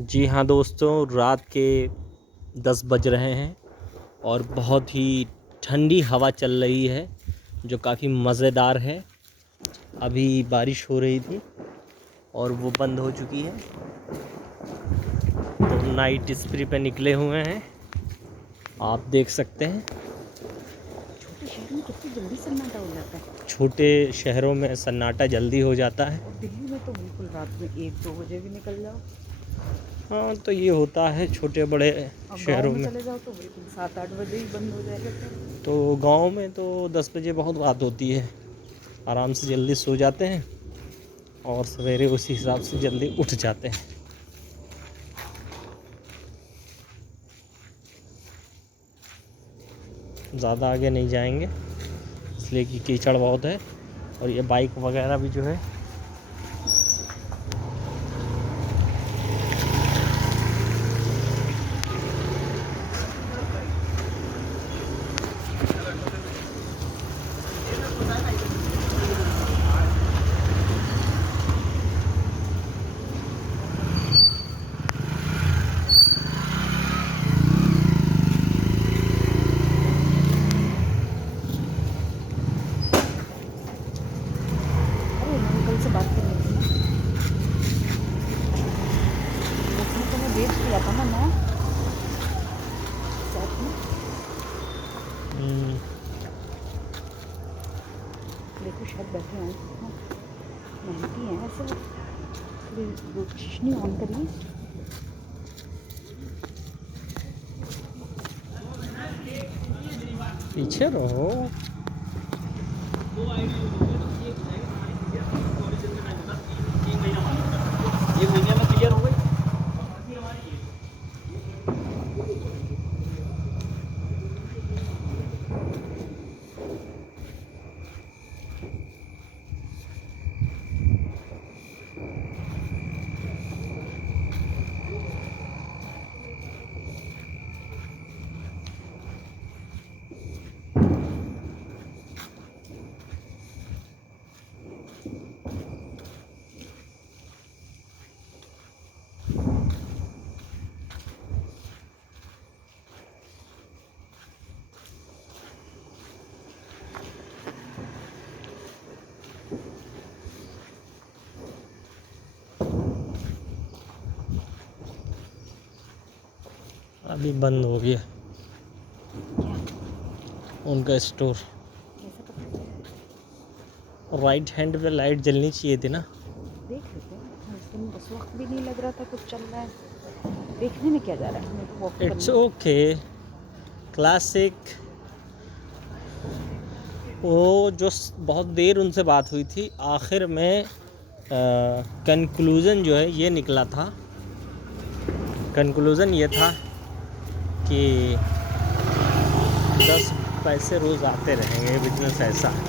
जी हाँ दोस्तों, रात के 10 बज रहे हैं और बहुत ही ठंडी हवा चल रही है जो काफ़ी मज़ेदार है। अभी बारिश हो रही थी और वो बंद हो चुकी है, तो नाइट स्प्री पे निकले हुए हैं, आप देख सकते हैं। छोटे शहर में कितनी जल्दी सन्नाटा हो जाता है। छोटे शहरों में सन्नाटा जल्दी हो जाता है। और दिल्ली में तो बिल्कुल रात में 1-2 बजे भी निकल जाओ। हाँ, तो ये होता है छोटे बड़े और गाँव शहरों में में। चले जाओ तो बिल्कुल 7-8 बजे ही बंद हो जाएगा सब। तो गांव में तो 10 बजे बहुत रात होती है, आराम से जल्दी सो जाते हैं और सवेरे उसी हिसाब से जल्दी उठ जाते हैं। ज़्यादा आगे नहीं जाएंगे इसलिए कि कीचड़ बहुत है और ये बाइक वगैरह भी जो है अरे अंकल से बात करनी थी ना। उसने तो मैं बेच दिया था ना नया साथ में। देखो शायद बैठे हैं, मेहनती हैं ऐसे। थोड़ी रोशनी ऑन करिए। पीछे रहो। अभी बंद हो गया क्या उनका स्टोर। कैसे पता चला? राइट हैंड पे लाइट जलनी चाहिए थी ना। देख लेते हैं। उस वक्त भी नहीं लग रहा था कुछ चल रहा है। देखने में क्या जा रहा है, मेरे को वॉक इट्स करना है। Okay, classic. वो जो बहुत देर उनसे बात हुई थी, आखिर में कंक्लूज़न जो है ये निकला था। कंक्लूज़न ये था कि 10 पैसे रोज़ आते रहेंगे, बिजनेस ऐसा है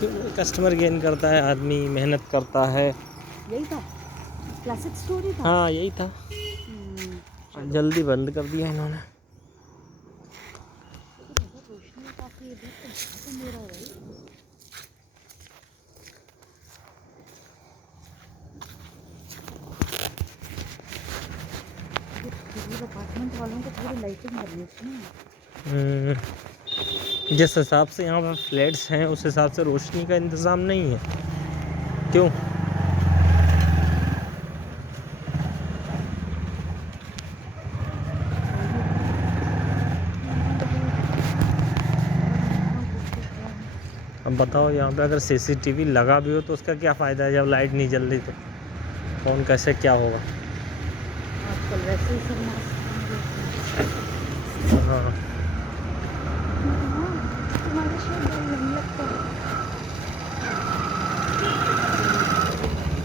कि कस्टमर गेन करता है, आदमी मेहनत करता है। यही था, क्लासिक स्टोरी था। हाँ यही था, चलो। जल्दी बंद कर दिया इन्होंने। बहुत रोशनी काफ़ी इधर तो बहुत अंधेरा है भाई। ये अपार्टमेंट वालों को थोड़ी लाइटिंग करनी चाहिए। जिस हिसाब से यहाँ पर फ्लैट्स हैं उस हिसाब से रोशनी का इंतज़ाम नहीं है। क्यों? अब बताओ, यहाँ पे अगर सीसीटीवी लगा भी हो तो उसका क्या फ़ायदा है जब लाइट नहीं जल रही तो कौन कैसे क्या होगा। आजकल वैसे ही सब हाँ, तुम्हारा शायद नहीं लगता।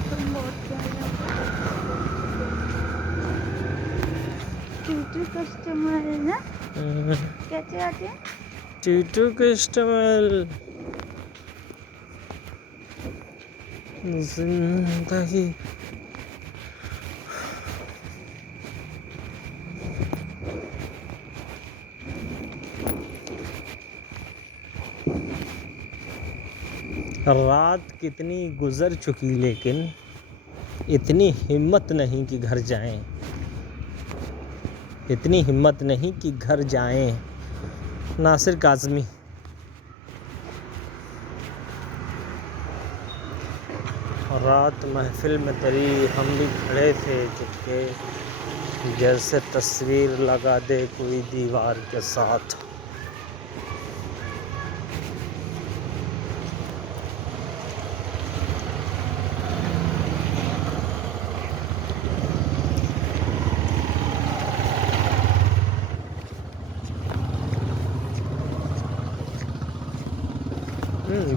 तुम बहुत क्यूटी कस्टमर है ना। कैसे आते हैं? टीटू कस्टमर जिंदगी। रात कितनी गुजर चुकी लेकिन इतनी हिम्मत नहीं कि घर जाएं, इतनी हिम्मत नहीं कि घर जाएं। नासिर काज़मी। रात महफिल में तेरी हम भी खड़े थे चुपके, जैसे तस्वीर लगा दे कोई दीवार के साथ।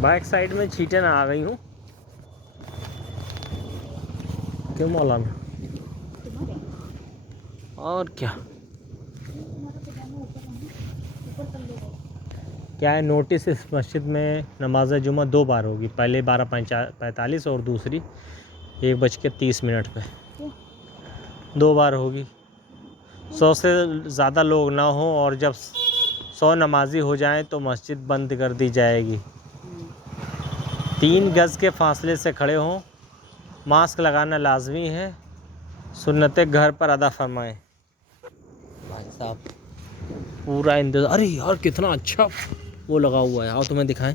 बैक साइड में छींटे ना आ गई हूँ। क्यों मौलाना? तुम्हारे और क्या तुम्हारा पजामा ऊपर कर लो। क्या है, नोटिस इस मस्जिद में नमाज जुमा 2 बार होगी, पहले 12:45 और दूसरी 1:30 पे। क्यों? 2 बार होगी। 100 से ज़्यादा लोग ना हो और जब 100 नमाजी हो जाएं तो मस्जिद बंद कर दी जाएगी। 3 गज़ के फासले से खड़े हों, मास्क लगाना लाजमी है, सुन्नतें घर पर अदा फरमाएं। भाई साहब पूरा इंतज़ार। अरे यार कितना अच्छा वो लगा हुआ है, आओ तुम्हें दिखाएं।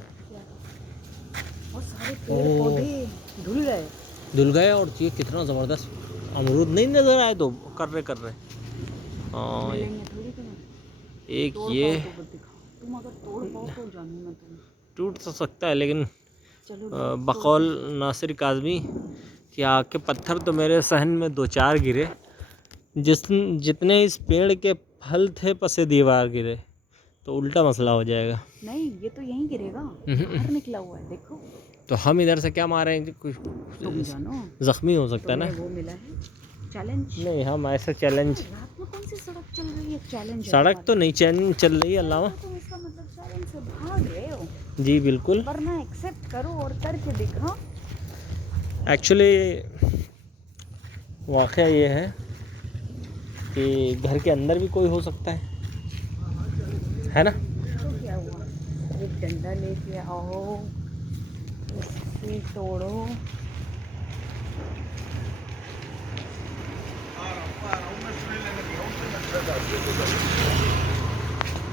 और सारे पेड़ पौधे धुल गए। धुल गए और ये कितना ज़बरदस्त अमरूद नहीं नज़र आए तो कर रहे हाँ। मिलेंगे थोड़ी तुम्हें। एक तोड़ ये पाओ तो दिखाओ, तुम अगर तोड़ पाओ तो जानू मैं तुम्हें। टूट तो सकता है लेकिन चलो बकौल नासिर काज़मी कि आग के पत्थर तो मेरे सहन में 2-4 गिरे, जितने इस पेड़ के फल थे पसे दीवार गिरे, तो उल्टा मसला हो जाएगा। नहीं, ये तो यहीं गिरेगा, बाहर निकला हुआ है देखो। तो हम इधर से क्या मारेंगे, कुछ तुम जानो जख्मी हो सकता है ना। वो मिला है चैलेंज। नहीं हम ऐसे चैलेंज, रात में कौन सी सड़क चल रही है? चैलेंज सड़क तो नहीं चल रही है अलावा। तुम इसका मतलब चैलेंज से भाग रहे हो। जी बिल्कुल। वरना एक्सेप्ट करो और करके दिखाओ। एक्चुअली वाक़या ये है कि घर के अंदर भी कोई हो सकता है ना। तो क्या हुआ, एक डंडा लेके आओ, इससे तोड़ो।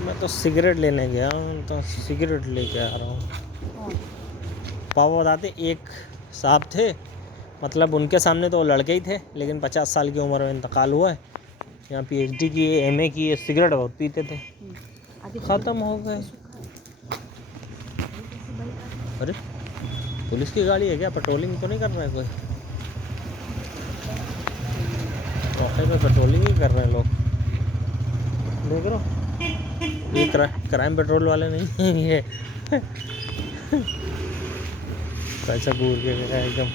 मैं तो सिगरेट लेने गया हूँ, तो सिगरेट लेके आ रहा हूँ। पापा बताते एक साहब थे, मतलब उनके सामने तो वो लड़के ही थे, लेकिन 50 साल की उम्र में इंतकाल हुआ है। यहाँ PhD की MA की, सिगरेट बहुत पीते थे, ख़त्म हो गए। अरे पुलिस की गाड़ी है क्या? पेट्रोलिंग तो नहीं कर रहा है कोई? मौके पे पेट्रोलिंग ही कर रहे हैं लोग, देख रहे हो। ये क्राइम पेट्रोल वाले नहीं हैं ये। पैसा घूर के गया एकदम।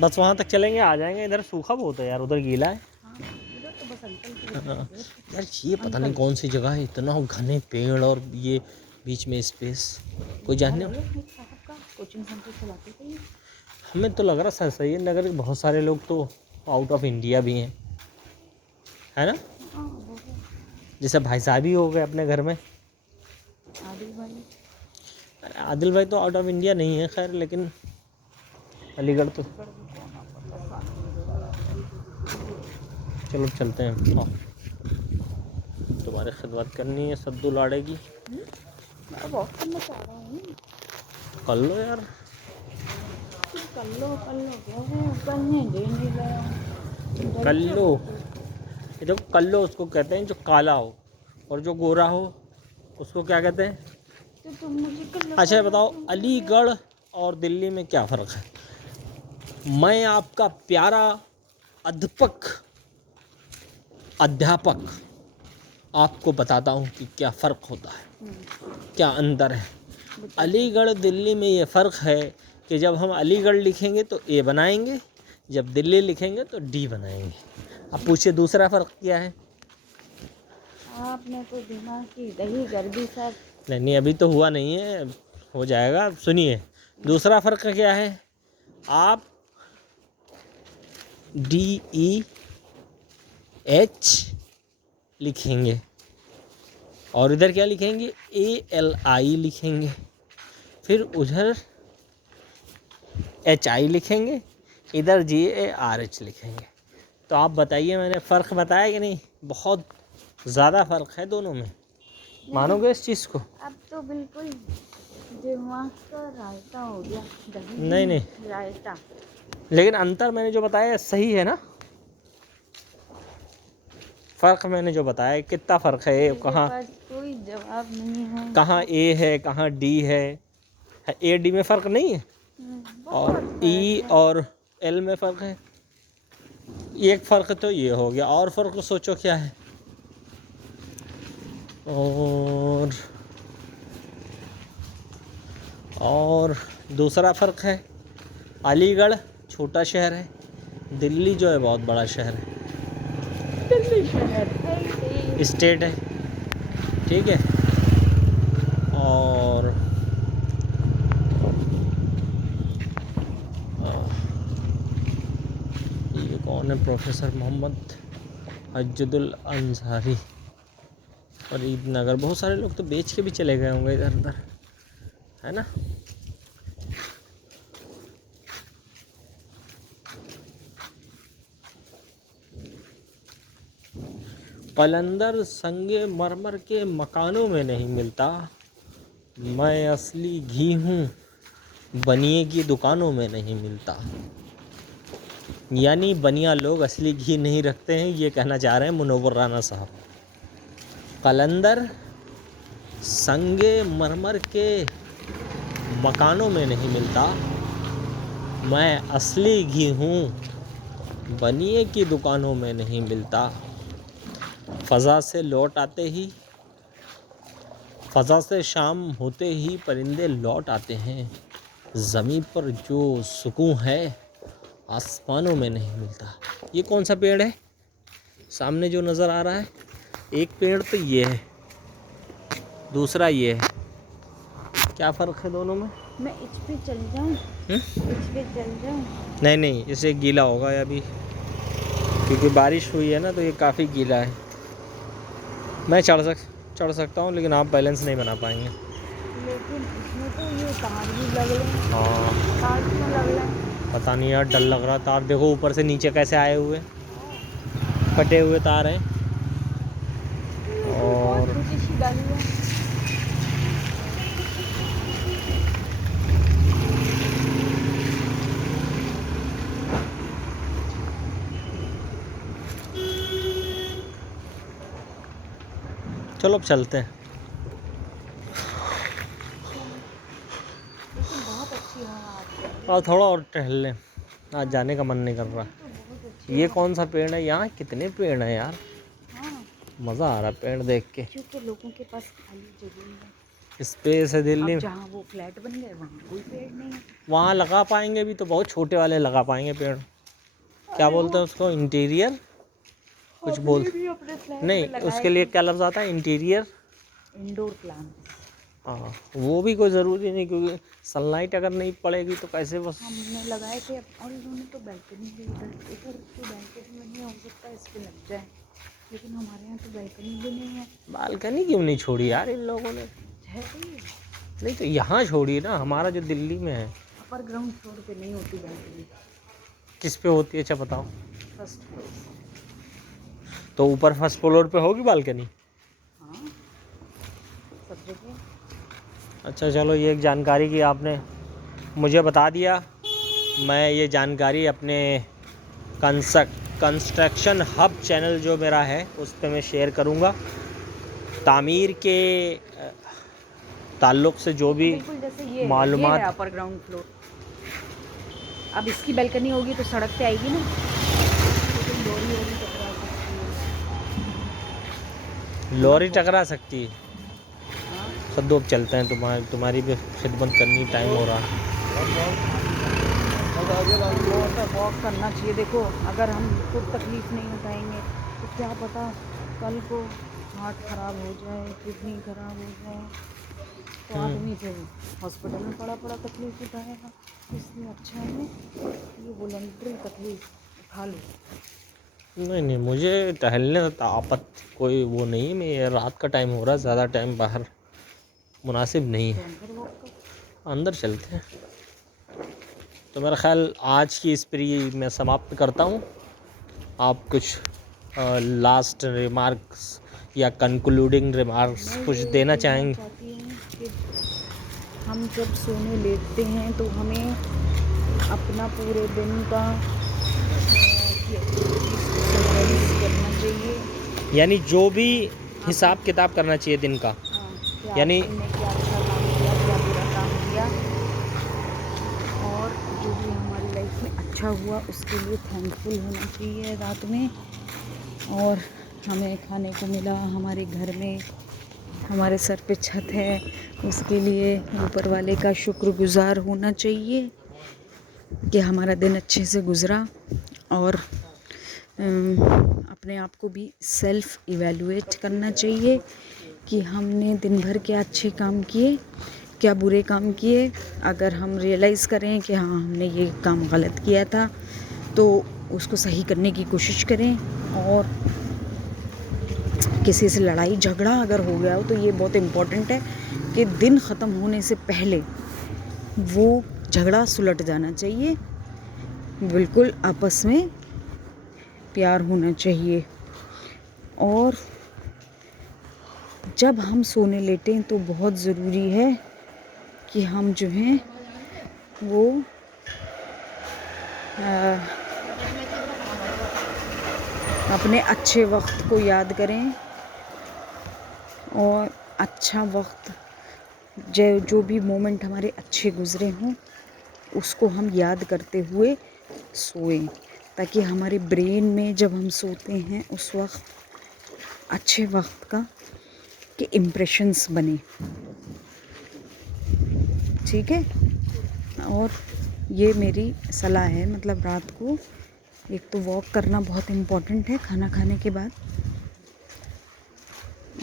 बस वहाँ तक चलेंगे, आ जाएंगे। इधर सूखा बहुत है यार, उधर गीला है। यार ये पता नहीं कौन सी जगह है, इतना घने पेड़ और ये बीच में स्पेस। कोई जानने कोचिंग सेंटर चलाते थे। हमें तो लग रहा सही नगर के बहुत सारे लोग तो आउट ऑफ इंडिया भी हैं, है ना। जैसे भाई साहब ही हो गए अपने घर में। आदिल भाई तो आउट ऑफ इंडिया नहीं है खैर, लेकिन अलीगढ़ तो। चलो चलते हैं। तुम्हारी खिदमत करनी है सद्दू लाड़े की। मैं बहुत करना चाह रहा हूँ। कर लो यार, कर लो क्या है, करने दे नहीं रहा। कर लो। ये जो कर लो उसको कहते हैं जो काला हो, और जो गोरा हो उसको क्या कहते हैं? तो तुम मुझे अच्छा बताओ, अलीगढ़ और दिल्ली में क्या फ़र्क है? मैं आपका प्यारा अध्यापक आपको बताता हूँ कि क्या फ़र्क होता है, क्या अंतर है। अलीगढ़ दिल्ली में ये फ़र्क है कि जब हम अलीगढ़ लिखेंगे तो A बनाएंगे, जब दिल्ली लिखेंगे तो D बनाएंगे। अब पूछिए दूसरा फ़र्क क्या है? आपने तो दिमाग की दही कर दी सर। नहीं अभी तो हुआ नहीं है, हो जाएगा। सुनिए दूसरा फ़र्क क्या है। आप DEH लिखेंगे और इधर क्या लिखेंगे? ALI लिखेंगे। फिर उधर HI लिखेंगे, इधर GARH लिखेंगे। तो आप बताइए मैंने फ़र्क बताया कि नहीं? बहुत ज़्यादा फ़र्क है दोनों में, मानोगे इस चीज़ को? अब तो बिल्कुल दिमाग का रायता हो गया, दही नहीं नहीं, रायता। लेकिन अंतर मैंने जो बताया सही है ना? फ़र्क मैंने जो बताया कितना फ़र्क है, मेरे कहाँ पास कोई जवाब नहीं है। कहाँ A है, कहाँ D है? A D में फ़र्क नहीं है, और बहुत E फर्क है। और L में फ़र्क है। एक फ़र्क तो ये हो गया, और फ़र्क सोचो क्या है? और दूसरा फ़र्क है, अलीगढ़ छोटा शहर है, दिल्ली जो है बहुत बड़ा शहर है, दिल्ली शहर है। स्टेट है, ठीक है। और ये कौन है? प्रोफेसर मोहम्मद अज्जुल अंसारी, फरीद नगर। बहुत सारे लोग तो बेच के भी चले गए होंगे इधर उधर, है ना? कलंदर संगमरमर के मकानों में नहीं मिलता, मैं असली घी हूँ बनिए की दुकानों में नहीं मिलता। यानी बनिया लोग असली घी नहीं रखते हैं, ये कहना चाह रहे हैं मुनव्वर राना साहब। कलंदर संगमरमर के मकानों में नहीं मिलता, मैं असली घी हूँ बनिए की दुकानों में नहीं मिलता। फ़ज़ा से लौट आते ही, फ़ज़ा से शाम होते ही परिंदे लौट आते हैं, ज़मीन पर जो सुकून है आसमानों में नहीं मिलता। ये कौन सा पेड़ है सामने जो नज़र आ रहा है? एक पेड़ तो ये है, दूसरा ये है, क्या फ़र्क है दोनों में? मैं इस पे चल जाऊं? इस पे चल जाऊं? नहीं नहीं, इसे गीला होगा अभी, क्योंकि बारिश हुई है ना, तो ये काफ़ी गीला है। मैं चढ़ सकता हूँ, लेकिन आप बैलेंस नहीं बना पाएंगे। लेकिन इसमें तो ये तार भी लग रहे हैं। हाँ, तार क्यों लग रहे हैं? पता नहीं यार, डर लग रहा। तार देखो ऊपर से नीचे कैसे आए हुए, कटे हुए तार हैं। और बहुत ऊंची सी डाली है। चलो अब चलते हैं। लेकिन बहुत अच्छी हवा आती है। और थोड़ा और टहल लें, आज जाने का मन नहीं कर रहा। तो बहुत अच्छी ये हवा। कौन सा पेड़ है? यहाँ कितने पेड़ हैं यार, हाँ, मज़ा आ रहा है पेड़ देख के। क्योंकि लोगों के पास खाली जगह है। स्पेस है दिल्ली अब में। जहाँ वो फ्लैट बन गए वहाँ कोई पेड़ नहीं है। वहाँ लगा पाएंगे भी तो बहुत छोटे वाले लगा पाएंगे पेड़। क्या बोलते हैं उसको? इंटीरियर कुछ बोल, हमने भी अपने फ्लैट में नहीं लगाए उसके लिए क्या लफ्ज़ आता है? इंटीरियर। Indoor plant. हाँ, वो भी कोई ज़रूरी नहीं, क्योंकि सनलाइट अगर नहीं पड़ेगी तो कैसे बस। हमने लगाए थे और इन्होंने तो बैल्कनी भी इधर इधर तो बैल्कनी में नहीं हो सकता, इस पे लग जाए। लेकिन हमारे यहाँ तो बैल्कनी भी नहीं है। बालकनी क्यों नहीं छोड़ी यार इन लोगों ने? है तो ये नहीं तो यहाँ छोड़ी ना, हमारा जो दिल्ली में है। अपर ग्राउंड फ्लोर पे नहीं होती बैल्कनी, किस पे होती है? अच्छा बताओ। First floor. तो ऊपर फर्स्ट फ्लोर पे होगी बालकनी? हाँ, सब जगह। अच्छा चलो, ये एक जानकारी की आपने मुझे बता दिया। मैं ये जानकारी अपने कंस्ट्रक्शन हब चैनल जो मेरा है उस पे मैं शेयर करूँगा। तामीर के ताल्लुक़ से जो भी बिल्कुल जैसे ये है मालूमात। Upper ground floor. अब इसकी बैल्कनी होगी तो सड़क पे आएगी ना, लेकिन लोरी होगी टकरा सकती है। लॉरी टकरा सकती है। हाँ, सद्दू अब चलते हैं, तुम्हारी भी खिदमत करनी, टाइम हो रहा है। वॉक करना चाहिए। देखो अगर हम खुद तकलीफ़ नहीं उठाएंगे तो क्या पता कल को हार्ट ख़राब हो जाए, किडनी ख़राब हो जाए, तो आदमी फिर हॉस्पिटल में पड़ा पड़ा तकलीफ़ उठाएगा। इसलिए अच्छा है ये वॉलंटरी तकलीफ़ उठा लो। नहीं नहीं, मुझे टहलने का आपत्ति कोई वो नहीं है। मैं, ये रात का टाइम हो रहा है, ज़्यादा टाइम बाहर मुनासिब नहीं तो है। अंदर वॉक कर। अंदर चलते हैं। तो मेरा ख़्याल आज की स्प्री मैं समाप्त करता हूँ। आप कुछ लास्ट रिमार्क्स या कंक्लूडिंग रिमार्क्स मैं कुछ ये देना कहना चाहेंगे? चाहती हूँ कि हम जब सोने लेटते हैं तो हमें अपना पूरे दिन का समराइज करना चाहिए। यानी जो भी हिसाब किताब करना चाहिए दिन का, कि आज यानी हमने क्या अच्छा काम किया, क्या बुरा काम किया, और जो भी हमारी लाइफ में अच्छा हुआ उसके लिए थैंकफुल होना चाहिए रात में। और हमें खाने को मिला, हमारे घर में हमारे सर पे छत है, उसके लिए ऊपर वाले का शुक्रगुजार होना चाहिए कि हमारा दिन अच्छे से गुज़रा। और अपने आप को भी सेल्फ़ इवैल्यूएट करना चाहिए कि हमने दिन भर क्या अच्छे काम किए, क्या बुरे काम किए। अगर हम रियलाइज़ करें कि हाँ हमने ये काम गलत किया था तो उसको सही करने की कोशिश करें। और किसी से लड़ाई झगड़ा अगर हो गया हो तो ये बहुत इम्पॉर्टेंट है कि दिन ख़त्म होने से पहले वो झगड़ा सुलट जाना चाहिए। बिल्कुल आपस में प्यार होना चाहिए। और जब हम सोने लेटें तो बहुत ज़रूरी है कि हम जो हैं वो अपने अच्छे वक्त को याद करें। और अच्छा वक्त जो भी मोमेंट हमारे अच्छे गुज़रे हों उसको हम याद करते हुए सोएं, ताकि हमारे ब्रेन में जब हम सोते हैं उस वक्त अच्छे वक्त का के इम्प्रेशंस बने। ठीक है। और ये मेरी सलाह है, मतलब रात को एक तो वॉक करना बहुत इम्पॉर्टेंट है खाना खाने के बाद,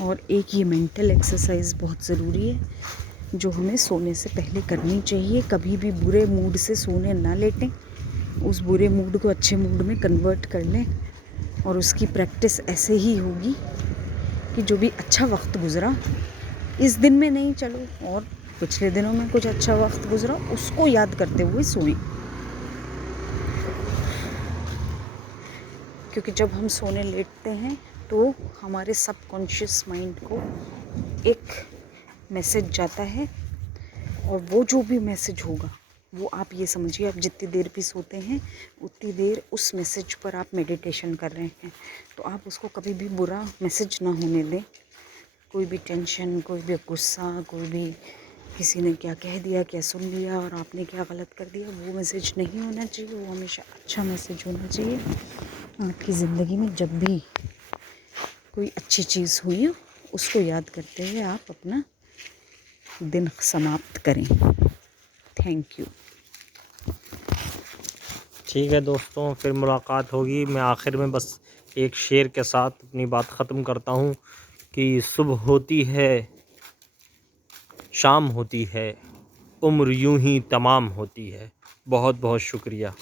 और एक ये मेंटल एक्सरसाइज बहुत ज़रूरी है जो हमें सोने से पहले करनी चाहिए। कभी भी बुरे मूड से सोने ना लेटें, उस बुरे मूड को अच्छे मूड में कन्वर्ट कर लें। और उसकी प्रैक्टिस ऐसे ही होगी कि जो भी अच्छा वक्त गुज़रा इस दिन में नहीं, चलो और पिछले दिनों में कुछ अच्छा वक्त गुज़रा उसको याद करते हुए सोएं। क्योंकि जब हम सोने लेटते हैं तो हमारे सबकॉन्शियस माइंड को एक मैसेज जाता है, और वो जो भी मैसेज होगा वो आप ये समझिए, आप जितनी देर भी सोते हैं उतनी देर उस मैसेज पर आप मेडिटेशन कर रहे हैं। तो आप उसको कभी भी बुरा मैसेज ना होने दें। कोई भी टेंशन, कोई भी गुस्सा, कोई भी किसी ने क्या कह दिया, क्या सुन लिया और आपने क्या गलत कर दिया, वो मैसेज नहीं होना चाहिए। वो हमेशा अच्छा मैसेज होना चाहिए। आपकी ज़िंदगी में जब भी कोई अच्छी चीज़ हुई हो उसको याद करते हुए आप अपना दिन समाप्त करें। Thank you. ठीक है दोस्तों, फिर मुलाकात होगी। मैं आखिर में बस एक शेर के साथ अपनी बात ख़त्म करता हूँ कि सुबह होती है, शाम होती है, उम्र यूं ही तमाम होती है। बहुत बहुत शुक्रिया।